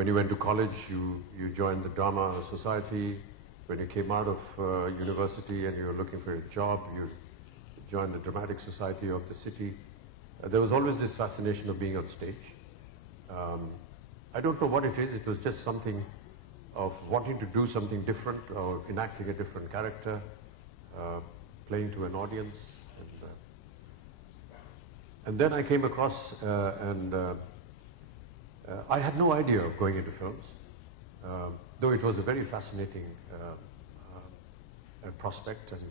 When you went to college, you joined the drama society. When you came out of university and you were looking for a job, you joined the dramatic society of the city. There was always this fascination of being on stage. I don't know what it is. It was just something of wanting to do something different or enacting a different character, playing to an audience. And then I came across I had no idea of going into films, though it was a very fascinating prospect. And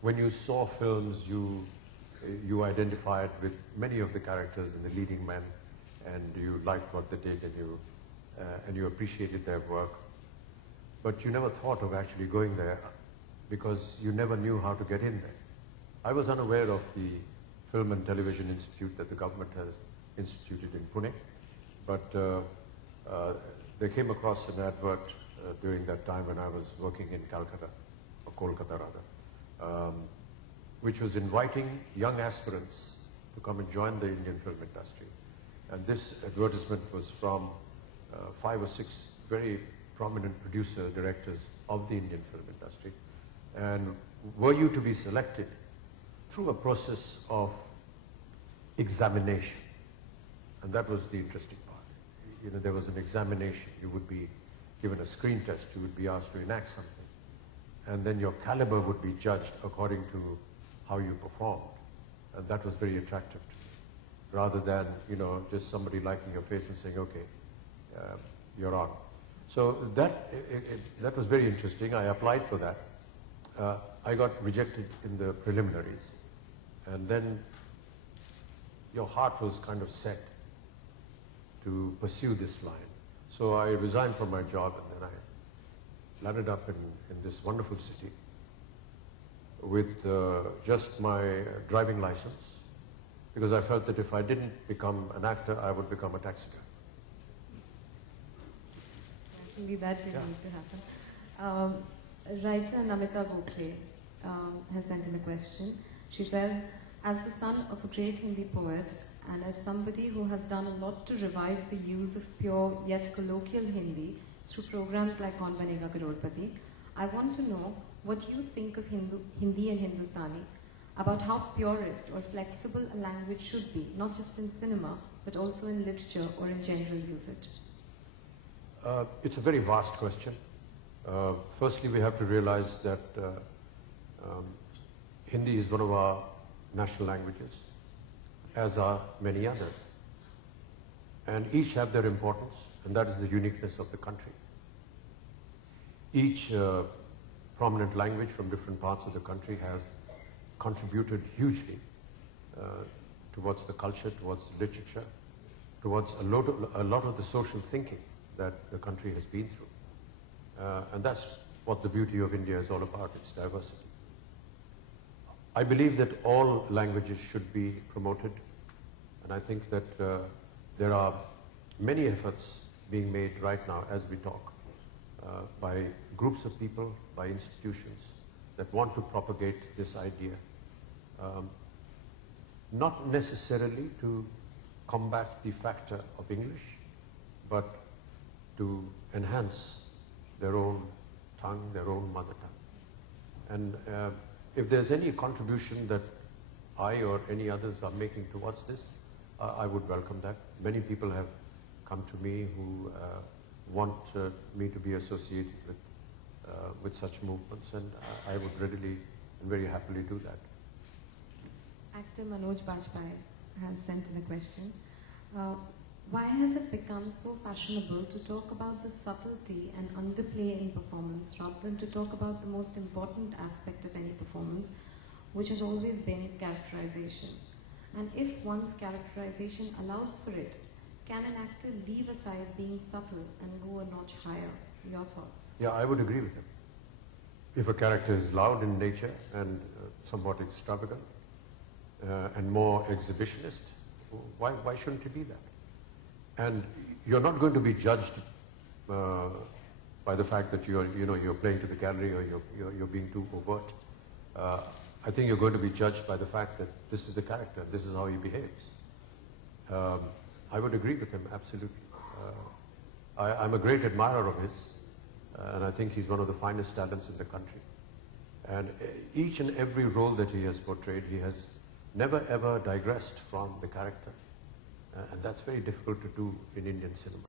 when you saw films, you identified with many of the characters and the leading men, and you liked what they did, and you appreciated their work. But you never thought of actually going there because you never knew how to get in there. I was unaware of the Film and Television Institute that the government has instituted in Pune, but they came across an advert during that time when I was working in Calcutta, or Kolkata rather, which was inviting young aspirants to come and join the Indian film industry. And this advertisement was from 5 or 6 very prominent producer directors of the Indian film industry. And were you to be selected through a process of examination, and that was the interesting part. You know, there was an examination. You would be given a screen test. You would be asked to enact something. And then your caliber would be judged according to how you performed. And that was very attractive to me. Rather than, you know, just somebody liking your face and saying, okay, you're on. So that was very interesting. I applied for that. I got rejected in the preliminaries. And then your heart was kind of set to pursue this line. So I resigned from my job, and then I landed up in this wonderful city with just my driving license, because I felt that if I didn't become an actor, I would become a taxi driver. Actually, that didn't need to happen. Writer Namita Gokhale has sent in a question. She says, as the son of a great Hindi poet and as somebody who has done a lot to revive the use of pure yet colloquial Hindi through programs like Kaun Banega Crorepati, I want to know what you think of Hindi and Hindustani, about how purist or flexible a language should be, not just in cinema, but also in literature or in general usage. It's a very vast question. Firstly, we have to realize that Hindi is one of our national languages, as are many others. And each have their importance, and that is the uniqueness of the country. Each prominent language from different parts of the country have contributed hugely towards the culture, towards literature, towards a lot of the social thinking that the country has been through. And that's what the beauty of India is all about, its diversity. I believe that all languages should be promoted, and I think that there are many efforts being made right now as we talk by groups of people, by institutions that want to propagate this idea, not necessarily to combat the factor of English, but to enhance their own tongue, their own mother tongue. And if there's any contribution that I or any others are making towards this, I would welcome that. Many people have come to me who want me to be associated with such movements, and I would readily and very happily do that. Actor Manoj Bajpayee has sent in a question. Why has it become so fashionable to talk about the subtlety and underplay in performance rather than to talk about the most important aspect of any performance, which has always been characterization? And if one's characterization allows for it, can an actor leave aside being subtle and go a notch higher? Your thoughts? Yeah, I would agree with him. If a character is loud in nature and somewhat extravagant and more exhibitionist, why shouldn't he be that? And you're not going to be judged by the fact that you're playing to the gallery or you're being too overt. I think you're going to be judged by the fact that this is the character, this is how he behaves. I would agree with him, absolutely. I'm a great admirer of his, and I think he's one of the finest talents in the country. And each and every role that he has portrayed, he has never ever digressed from the character. And that's very difficult to do in Indian cinema.